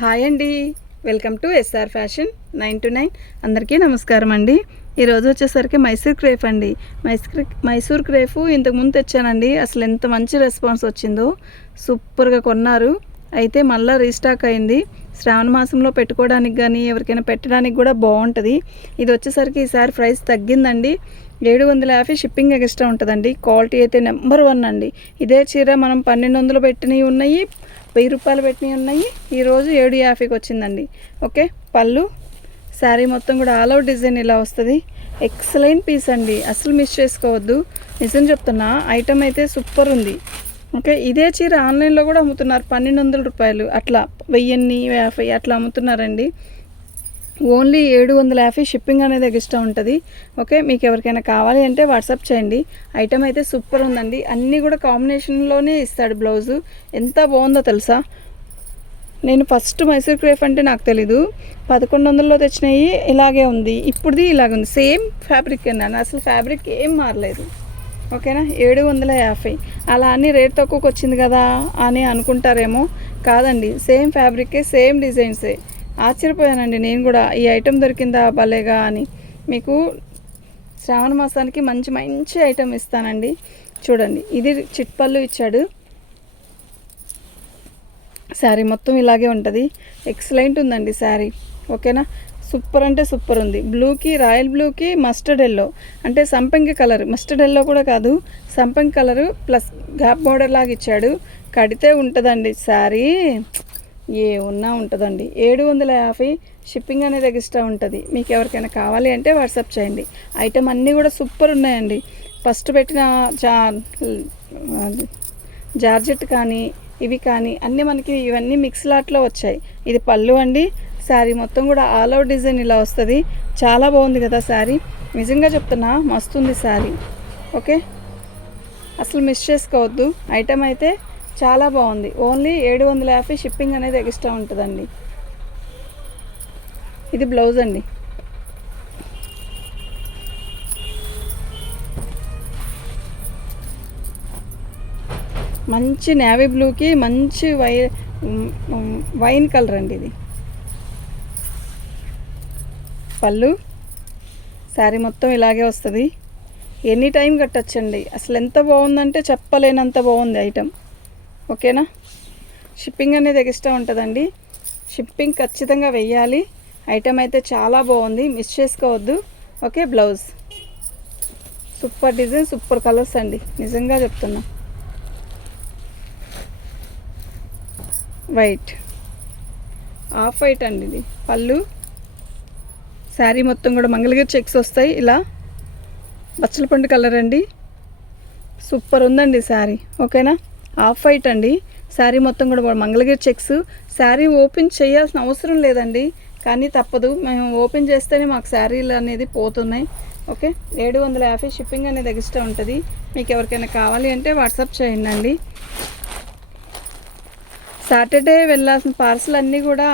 Hi అండి. Welcome to SR fashion nine two nine. అందరికీ నమస్కారం అండి. ఈరోజు వచ్చేసరికి మైసూర్ క్రేఫ్ అండి. మైసూర్ మైసూర్ క్రేఫ్ ఇంతకుముందు తెచ్చానండి. అసలు ఎంత మంచి రెస్పాన్స్ వచ్చిందో. సూపర్గా కొన్నారు. అయితే మళ్ళీ రీస్టాక్ అయింది. శ్రావణ మాసంలో పెట్టుకోవడానికి కానీ ఎవరికైనా పెట్టడానికి కూడా బాగుంటుంది. ఇది వచ్చేసరికి ఈసారి ప్రైస్ తగ్గిందండి. ఏడు వందల యాభై షిప్పింగ్ ఎక్స్ట్రా ఉంటుందండి. క్వాలిటీ అయితే నెంబర్ వన్ అండి. ఇదే చీర మనం పన్నెండు వందలు పెట్టినవి ఉన్నాయి. వెయ్యి రూపాయలు పెట్టినవి ఉన్నాయి. ఈరోజు ఏడు యాభైకి వచ్చిందండి. ఓకే? పళ్ళు శారీ మొత్తం కూడా ఆల్ అవుట్ డిజైన్ ఇలా వస్తుంది. ఎక్సలెంట్ పీస్ అండి. అసలు మిస్ చేసుకోవద్దు. నిజం చెప్తున్నా ఐటమ్ అయితే సూపర్ ఉంది. ఓకే? ఇదే చీర ఆన్లైన్లో కూడా అమ్ముతున్నారు. పన్నెండు వందల రూపాయలు. అట్లా వెయ్యిన్ని యాభై అట్లా అమ్ముతున్నారండి. ఓన్లీ ఏడు వందల యాభై షిప్పింగ్ అనేది ఎక్స్ట్రా ఉంటుంది. ఓకే మీకు ఎవరికైనా కావాలి అంటే వాట్సాప్ చేయండి. ఐటమ్ అయితే సూపర్ ఉందండి. అన్నీ కూడా కాంబినేషన్లోనే ఇస్తాడు బ్లౌజు. ఎంత బాగుందో తెలుసా? నేను ఫస్ట్ మైసూర్ క్రేఫ్ అంటే నాకు తెలీదు. పదకొండు వందల్లో తెచ్చినవి ఇలాగే ఉంది. ఇప్పుడుది ఇలాగే ఉంది. సేమ్ ఫ్యాబ్రిక్ అన్నాను అసలు ఫ్యాబ్రిక్ ఏం మారలేదు. ఓకేనా? ఏడు వందల యాభై. అలా అని రేట్ తక్కువకి వచ్చింది కదా అని అనుకుంటారేమో. కాదండి. సేమ్ ఫ్యాబ్రికే సేమ్ డిజైన్సే. ఆశ్చర్యపోయానండి. నేను కూడా ఈ ఐటెం దొరికిందా భలేగా అని. మీకు శ్రావణ మాసానికి మంచి మంచి ఐటెం ఇస్తానండి. చూడండి ఇది చిట్పళ్ళు ఇచ్చాడు. శారీ మొత్తం ఇలాగే ఉంటుంది. ఎక్సలెంట్ ఉందండి శారీ. ఓకేనా? సూపర్ అంటే సూపర్ ఉంది. బ్లూకి రాయల్ బ్లూకి మస్టర్డ్ ఎల్లో. అంటే సంపంగి కలర్. మస్టర్డ్ ఎల్లో కూడా కాదు. సంపంగి కలరు ప్లస్ గ్యాప్ బోర్డర్ లాగా ఇచ్చాడు. కడితే ఉంటుందండి శారీ. ఏ ఉన్నా ఉంటుందండి. ఏడు వందల యాభై షిప్పింగ్ అనేది ఎక్స్ట్రా ఉంటుంది. మీకు ఎవరికైనా కావాలి అంటే వాట్సాప్ చేయండి. ఐటమ్ అన్నీ కూడా సూపర్ ఉన్నాయండి. ఫస్ట్ పెట్టిన జా జార్జెట్ కానీ ఇవి కానీ అన్నీ మనకి ఇవన్నీ మిక్స్ లాట్లో వచ్చాయి. ఇది పళ్ళు అండి. శారీ మొత్తం కూడా ఆల్ అవుట్ డిజైన్ ఇలా వస్తుంది. చాలా బాగుంది కదా శారీ. నిజంగా చెప్తున్నా మస్తుంది శారీ. ఓకే? అసలు మిస్ చేసుకోవద్దు. ఐటమ్ అయితే చాలా బాగుంది. ఓన్లీ ఏడు వందల యాభై షిప్పింగ్ అనేది ఎక్స్ట్రా ఉంటుందండి. ఇది బ్లౌజ్ అండి. మంచి నేవీ బ్లూకి మంచి వై వైన్ కలర్ అండి ఇది. పళ్ళు శారీ మొత్తం ఇలాగే వస్తుంది. ఎనీ టైం కట్టచ్చండి. అసలు ఎంత బాగుందంటే చెప్పలేనంత బాగుంది ఐటమ్ ఓకేనా? షిప్పింగ్ అనేది ఎక్స్ట్రా ఉంటుందండి. షిప్పింగ్ ఖచ్చితంగా వెయ్యాలి. ఐటమ్ అయితే చాలా బాగుంది. మిస్ చేసుకోవద్దు. Okay blouse super design super colours అండి. నిజంగా చెప్తున్నా. వైట్ ఆఫ్ వైట్ అండి ఇది. పళ్ళు. శారీ మొత్తం కూడా మంగళగిరి చెక్స్ వస్తాయి. ఇలా బచ్చలపండు కలర్ అండి. సూపర్ ఉందండి శారీ ఓకేనా? ఆఫ్ వైట్ అండి. శారీ మొత్తం కూడా మంగళగిరి చెక్స్. శారీ ఓపెన్ చేయాల్సిన అవసరం లేదండి. కానీ తప్పదు. మేము ఓపెన్ చేస్తేనే మాకు శారీలు అనేది పోతున్నాయి. ఓకే? ఏడు వందల యాభై షిప్పింగ్ అనేది ఎక్స్ట్రా ఉంటుంది. మీకు ఎవరికైనా కావాలి అంటే వాట్సాప్ చేయండి అండి. సాటర్డే వెళ్ళాల్సిన పార్సల్ అన్నీ కూడా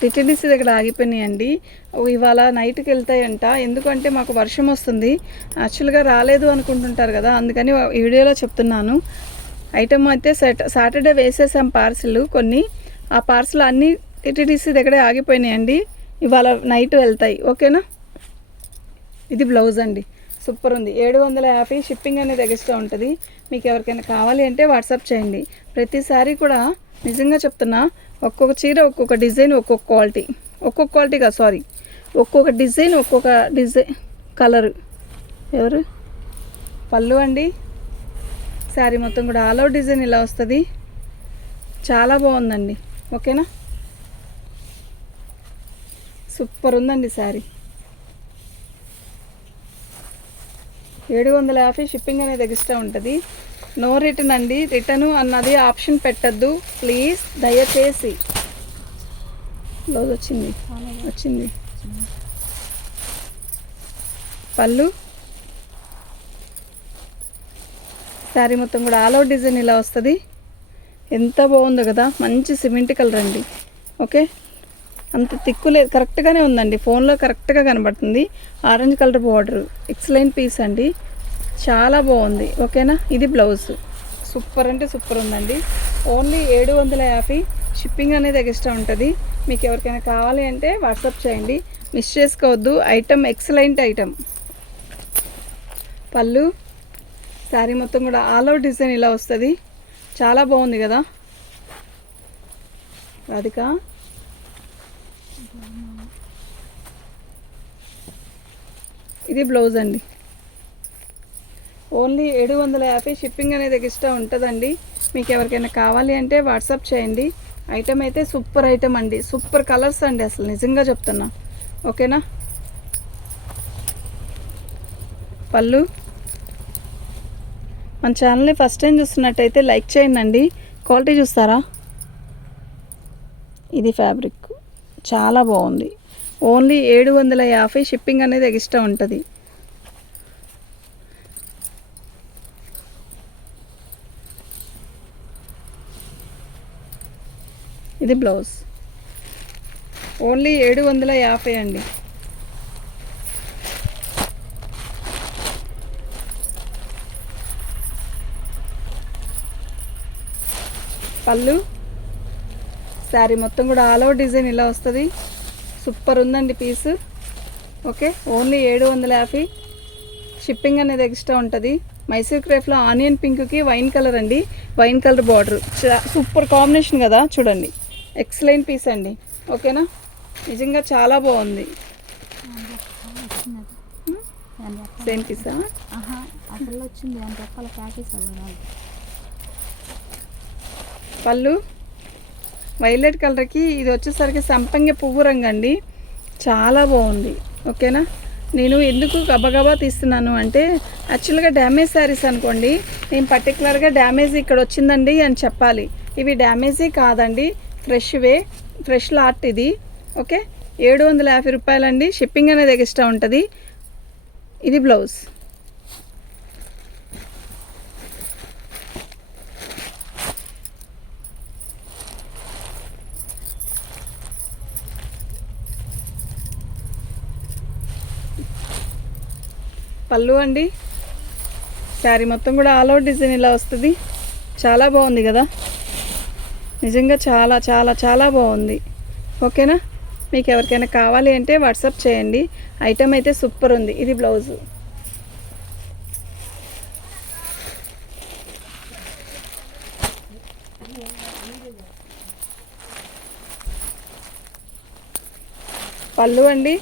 టిటిడిసి దగ్గర ఆగిపోయినాయండి. ఇవాళ నైట్కి వెళ్తాయంట. ఎందుకంటే మాకు వర్షం వస్తుంది. యాక్చువల్గా రాలేదు అనుకుంటుంటారు కదా. అందుకని ఈ వీడియోలో చెప్తున్నాను. ఐటమ్ అయితే సాటర్డే వేసేసాం పార్సిల్ కొన్ని. ఆ పార్సిల్ అన్నీ టిటిడిసి దగ్గరే ఆగిపోయినాయండి ఇవాళ నైట్ వెళ్తాయి. ఓకేనా ఇది బ్లౌజ్ అండి. సూపర్ ఉంది. ఏడు వందల యాభై షిప్పింగ్ అనేది ఎక్స్ట్రా ఉంటుంది. మీకు ఎవరికైనా కావాలి అంటే వాట్సాప్ చేయండి. ప్రతిసారి కూడా నిజంగా చెప్తున్నా ఒక్కొక్క చీర ఒక్కొక్క డిజైన్ ఒక్కొక్క క్వాలిటీ ఒక్కొక్క క్వాలిటీ కాదు సారీ ఒక్కొక్క డిజైన్ ఒక్కొక్క డిజైన్ కలరు ఎవరు? పళ్ళు అండి. శారీ మొత్తం కూడా ఆల్ అవుట్ డిజైన్ ఇలా వస్తుంది. చాలా బాగుందండి. ఓకేనా? సూపర్ ఉందండి శారీ. ఏడు వందల యాభై షిప్పింగ్ అనేది ఎక్స్ట్రా ఉంటుంది. నో రిటర్న్ అండి. రిటర్న్ అన్నది ఆప్షన్ పెట్టద్దు. ప్లీజ్ దయచేసి. బ్లౌజ్ వచ్చింది. వచ్చింది. పళ్ళు? శారీ మొత్తం కూడా ఆల్ అవుట్ డిజైన్ ఇలా వస్తుంది. ఎంత బాగుందో కదా మంచి సిమెంట్ కలర్ అండి. ఓకే? అంత తిక్కు లేదు కరెక్ట్గానే ఉందండి. ఫోన్లో కరెక్ట్గా కనబడుతుంది. Orange colour border excellent piece అండి. చాలా బాగుంది. ఓకేనా? ఇది బ్లౌజ్ సూపర్ అంటే సూపర్ ఉందండి. ఓన్లీ ఏడు వందల యాభై షిప్పింగ్ అనేది ఎక్స్ట్రా ఉంటుంది. మీకు ఎవరికైనా కావాలి అంటే వాట్సాప్ చేయండి. మిస్ చేసుకోవద్దు. ఐటమ్ ఎక్సలెంట్ ఐటమ్ పళ్ళు శారీ మొత్తం కూడా ఆల్ అవుట్ డిజైన్ ఇలా వస్తుంది. చాలా బాగుంది కదా? రాధిక? ఇది బ్లౌజ్ అండి. ఓన్లీ ఏడు వందల యాభై షిప్పింగ్ అనేది ఎక్స్ట్రా ఉంటుందండి. మీకు ఎవరికైనా కావాలి అంటే వాట్సాప్ చేయండి. ఐటమ్ అయితే సూపర్ ఐటమ్ అండి. సూపర్ కలర్స్ అండి అసలు నిజంగా చెప్తున్నా. ఓకేనా? పళ్ళు? మన ఛానల్ని ఫస్ట్ టైం చూస్తున్నట్టయితే లైక్ చేయండి అండి క్వాలిటీ చూస్తారా? ఇది ఫ్యాబ్రిక్. చాలా బాగుంది. ఓన్లీ ఏడు వందల యాభై షిప్పింగ్ అనేది ఎక్స్ట్రా ఉంటుంది. ఇది బ్లౌజ్. ఓన్లీ ఏడు వందల యాభై అండి. పళ్ళు. శారీ మొత్తం కూడా ఆల్ ఓవర్ డిజైన్ ఇలా వస్తుంది. సూపర్ ఉందండి పీస్. ఓకే ఓన్లీ ఏడు వందల యాభై. షిప్పింగ్ అనేది ఎక్స్ట్రా ఉంటుంది. మైసూర్ క్రేఫ్లో ఆనియన్ పింక్కి వైన్ కలర్ అండి. Wine colour border. Super combination కదా చూడండి. ఎక్సలెంట్ పీస్ అండి. ఓకేనా? నిజంగా చాలా బాగుంది. సేమ్ పీసా ఆహా అసలు వచ్చింది అని చెప్పాలి ప్యాకేజ్ అవ్వదు పళ్ళు. వైలెట్ కలర్కి ఇది వచ్చేసరికి సంపంగి పువ్వు రంగు అండి. చాలా బాగుంది. ఓకేనా? నేను ఎందుకు గబగబా తీస్తున్నాను అంటే యాక్చువల్గా డ్యామేజ్ శారీస్ అనుకోండి నేను పర్టికులర్గా డ్యామేజ్ ఇక్కడ వచ్చిందండి అని చెప్పాలి. ఇవి డ్యామేజీ కాదండి. ఫ్రెష్వే ఫ్రెష్ లాట్ ఇది. ఓకే? ఏడు వందల యాభై రూపాయలండి. షిప్పింగ్ అనేది ఎక్స్ట్రా ఉంటుంది. ఇది బ్లౌజ్ పళ్ళు అండి. శారీ మొత్తం కూడా ఆల్ అవుట్ డిజైన్ ఇలా వస్తుంది. చాలా బాగుంది కదా? నిజంగా చాలా చాలా చాలా బాగుంది. ఓకేనా? మీకు ఎవరికైనా కావాలి అంటే వాట్సాప్ చేయండి. ఐటమ్ అయితే సూపర్ ఉంది. ఇది బ్లౌజు పళ్ళు అండి.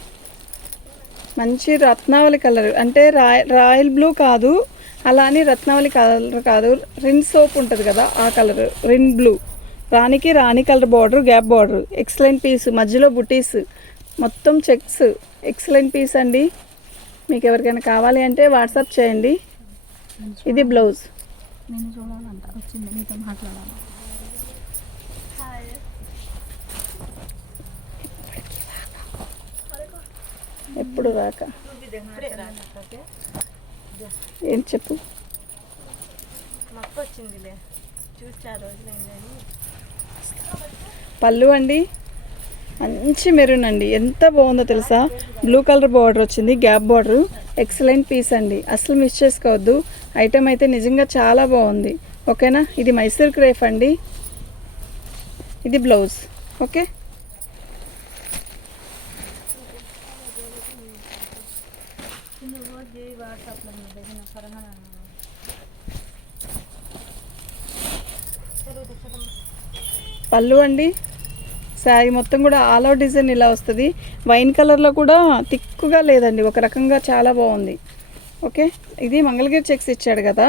మంచి రత్నావళి కలర్. అంటే రాయల్ రాయల్ బ్లూ కాదు అలా అని రత్నావళి కలర్ కాదు. రిన్ సోప్ ఉంటుంది కదా ఆ కలర్. రిన్ బ్లూ. రాణికి రాణి colour border gap border. Excellent piece మధ్యలో బుటీస్. మొత్తం చెక్స్. ఎక్సలెంట్ పీస్ అండి. మీకు ఎవరికైనా కావాలి అంటే వాట్సాప్ చేయండి. ఇది బ్లౌజ్. నేను చూడాలంట. వచ్చింది. మీతో మాట్లాడాలి. ఎప్పుడు రాక. ఏం చెప్పు? పళ్ళు అండి. మంచి మెరూన్ అండి. ఎంత బాగుందో తెలుసా? బ్లూ కలర్ బార్డర్ వచ్చింది గ్యాప్ బార్డర్ ఎక్సలెంట్ పీస్ అండి. అసలు మిస్ చేసుకోవద్దు. ఐటమ్ అయితే నిజంగా చాలా బాగుంది. ఓకేనా ఇది మైసూర్ క్రేఫ్ అండి. ఇది బ్లౌజ్ ఓకే పళ్ళు అండి. శారీ మొత్తం కూడా ఆల్ అవుట్ డిజైన్ ఇలా వస్తుంది. వైన్ కలర్లో కూడా తిక్కుగా లేదండి. ఒక రకంగా చాలా బాగుంది. ఓకే? ఇది మంగళగిరి చెక్స్ ఇచ్చాడు కదా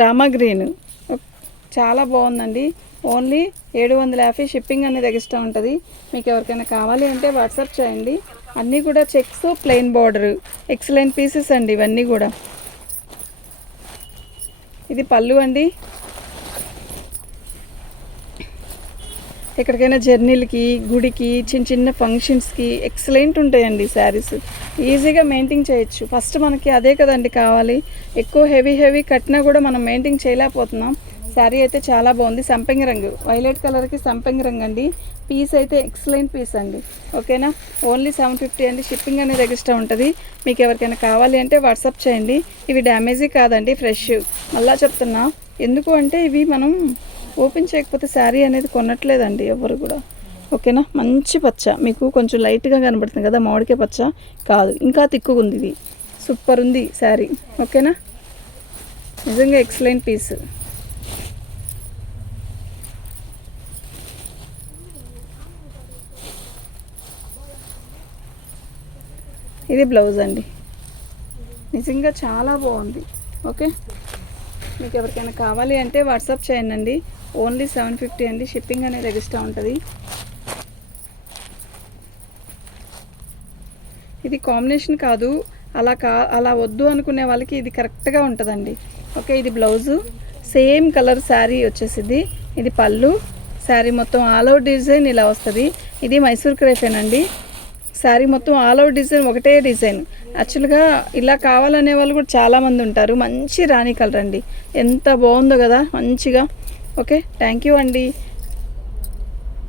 రామా గ్రీన్. చాలా బాగుందండి. ఓన్లీ ఏడు వందల యాభై షిప్పింగ్ అనేది ఎక్స్ట్రా ఉంటుంది. మీకు ఎవరికైనా కావాలి అంటే వాట్సాప్ చేయండి. అన్నీ కూడా checks plain border excellent pieces అండి ఇవన్నీ కూడా. ఇది పళ్ళు అండి. ఎక్కడికైనా జర్నీలకి గుడికి చిన్న చిన్న ఫంక్షన్స్కి ఎక్సలెంట్ ఉంటాయండి శారీస్ ఈజీగా మెయింటైన్ చేయొచ్చు. ఫస్ట్ మనకి అదే కదండి కావాలి. ఎక్కువ హెవీ హెవీ కట్టినా కూడా మనం మెయింటైన్ చేయలేకపోతున్నాం. శారీ అయితే చాలా బాగుంది. సంపెంగ రంగు. వైలెట్ కలర్కి సంపెంగ రంగు అండి. పీస్ అయితే ఎక్సలెంట్ పీస్ అండి. ఓకేనా ఓన్లీ సెవెన్ ఫిఫ్టీ అండి. షిప్పింగ్ అనేది ఎక్స్ట్రా ఉంటుంది. మీకు ఎవరికైనా కావాలి అంటే వాట్సాప్ చేయండి. ఇవి డ్యామేజీ కాదండి ఫ్రెష్ మళ్ళా చెప్తున్నా. ఎందుకు అంటే ఇవి మనం ఓపెన్ చేయకపోతే శారీ అనేది కొనట్లేదండి ఎవరు కూడా. ఓకేనా? మంచి పచ్చ. మీకు కొంచెం లైట్గా కనబడుతుంది కదా మామిడికాయ పచ్చ? కాదు. ఇంకా తిక్కుగా ఉంది ఇది. సూపర్ ఉంది శారీ. ఓకేనా? నిజంగా ఎక్సలెంట్ పీస్. ఇది బ్లౌజ్ అండి. నిజంగా చాలా బాగుంది. ఓకే? మీకు ఎవరికైనా కావాలి అంటే వాట్సాప్ చేయండి. ఓన్లీ సెవెన్ ఫిఫ్టీ అండి. షిప్పింగ్ అనేది ఎక్స్ట్రా ఉంటుంది. ఇది కాంబినేషన్ కాదు. అలా కా అలా వద్దు అనుకునే వాళ్ళకి ఇది కరెక్ట్గా ఉంటుందండి. ఓకే ఇది బ్లౌజు. సేమ్ కలర్ శారీ వచ్చేసింది ఇది పళ్ళు. శారీ మొత్తం ఆల్ అవుట్ డిజైన్ ఇలా వస్తుంది. ఇది మైసూర్ క్రేఫేనండి శారీ మొత్తం ఆల్ అవుట్ డిజైన్ ఒకటే డిజైన్. యాక్చువల్గా ఇలా కావాలనే వాళ్ళు కూడా చాలామంది ఉంటారు. మంచి రాణి కలర్ అండి. ఎంత బాగుందో కదా మంచిగా. ఓకే థ్యాంక్ యూ అండి.